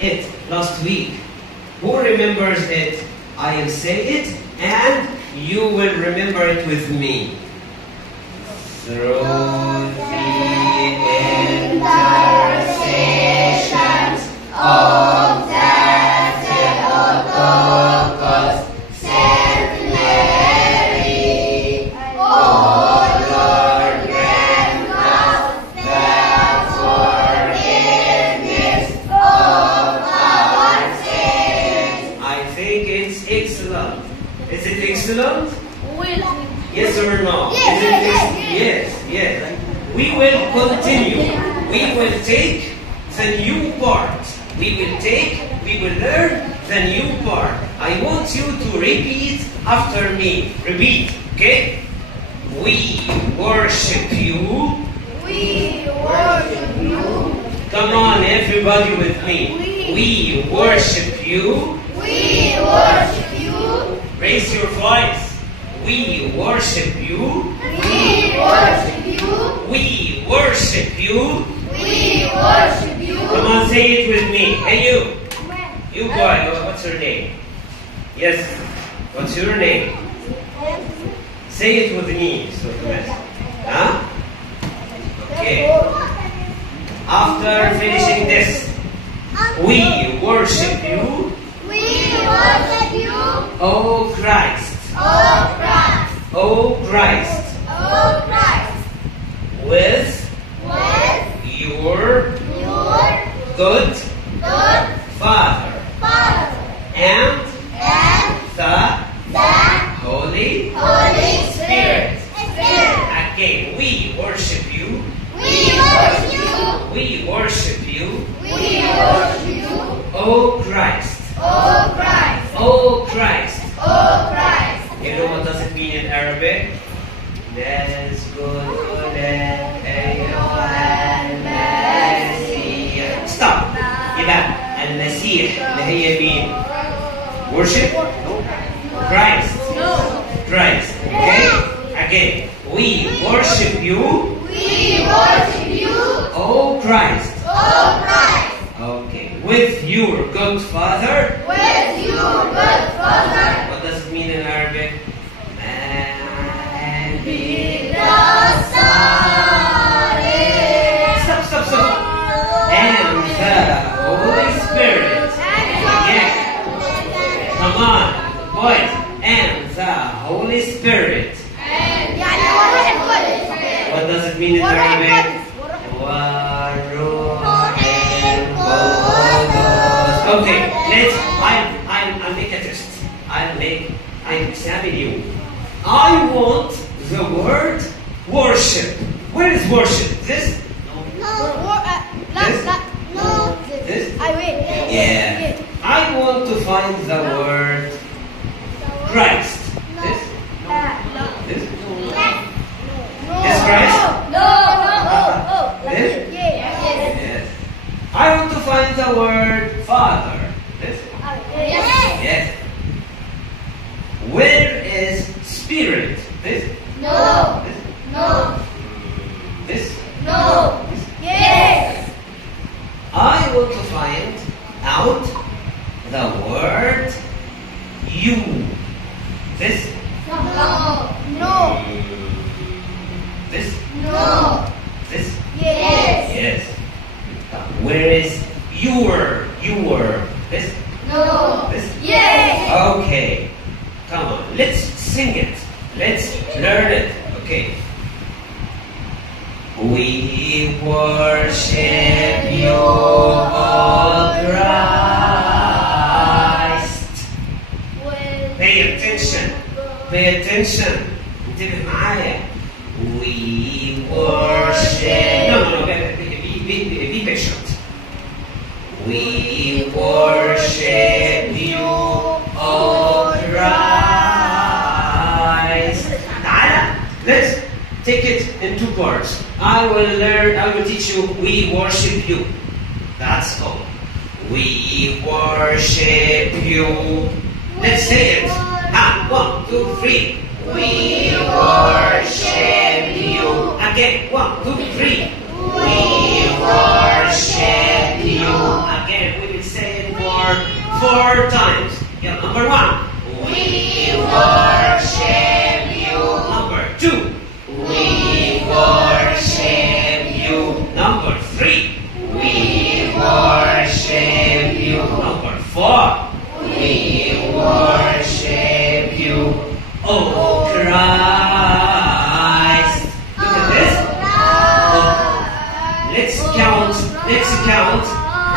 it last week? Who remembers it? I'll say it and you will remember it with me. Through the intercessions of the Theotokos, Saint Mary, O Lord, grant us the forgiveness of our sins. I think it's excellent. Is it excellent? Yes or no? Yes. We will continue. We will take the new part. We will learn the new part. I want you to repeat after me. Repeat, okay? We worship you. We worship you. Come on, everybody with me. We worship you. We worship you. Raise your voice. We worship you. We worship you. We worship you. We worship you. Come on, say it with me. Hey, you. You boy, what's your name? Yes. What's your name? Say it with me. Huh? Okay. After finishing this, we worship you. We worship you. Oh Christ. Oh Christ. Oh Christ. Oh Christ. With your good Father and the Holy Spirit. Again, we worship you. We worship you. We worship you. We worship you. Oh Christ. Oh Christ. Oh Christ. Oh Christ. You know what does it mean in Arabic? Stop. يبقى المسيح اللي هي مين؟ Worship? Christ. Christ. Okay? Again. We worship you. We worship you. Oh Christ. Oh Christ. Okay. With your good Father. With your good Father. What does it mean in Arabic? Stop. And the Holy Spirit. Again. Come on, boys. And the Holy Spirit. What does it mean in Arabic? Okay, I'll make a test. I'm examining you. I want the word worship. Where is worship? This? This? Yeah. I want to find the word Christ. This? This? This Christ? This? Yes. I want to find the word Father. This? Yes. Where is Spirit? This? No. This? No. This? No. Yes. I want to find out the word you. This? No. No. This? No. This? Yes. Yes. Where is your? This? No. This? Yes. Okay. Come on. Let's sing it. Let's learn it. Okay. We worship you, O Christ. Pay attention. Pay attention. انتبه معايا. We worship. No. Be patient. We worship you, O Christ. تعالى. Let's take it in two parts. I will teach you, we worship you. That's all. We worship you. Let's say it. 1, 2, 3. We worship you. Again, 1, 2, 3. We worship you. Again, we will say 4 times. Yeah, number 1. We worship you. Number 2. We worship you. Number 3. We worship you. Number 4. We worship you. Oh Christ. Look at this. Oh, let's count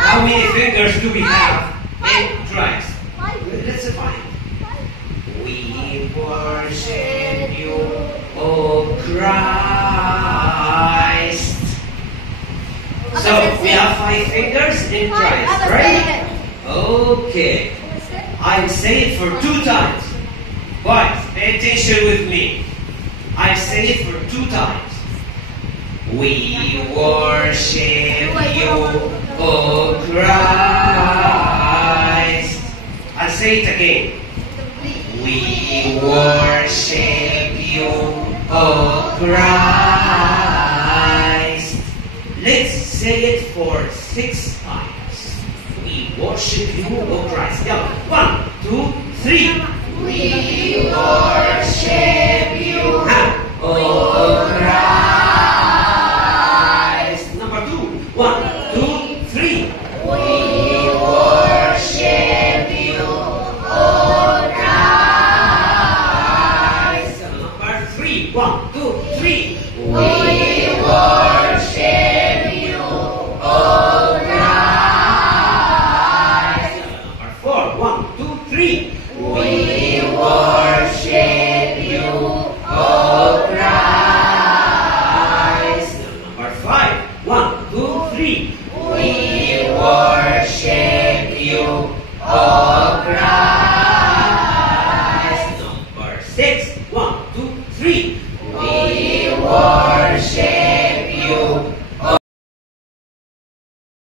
how many fingers do we have in Christ. Let's find. We worship you, oh Christ. So we have 5 fingers in Christ, right? Okay. I'll say it for 2 times. But pay attention with me. I'll say it for 2 times. We worship you, oh Christ. I'll say it again. We worship you, oh Christ. Let's say it for 6 times. We worship you, oh Christ. Yeah. 1, 2, 3. We worship you, oh Christ. Number 2. 1, 2, 3. We worship you, oh Christ. Number 3. 1, 2, 3. We worship you, oh Christ. Number 4. 1, 2, 3. We worship you, oh Christ. Number 5. 1, 2, 3. We worship you, oh Christ. Number 6. 1, 2, 3.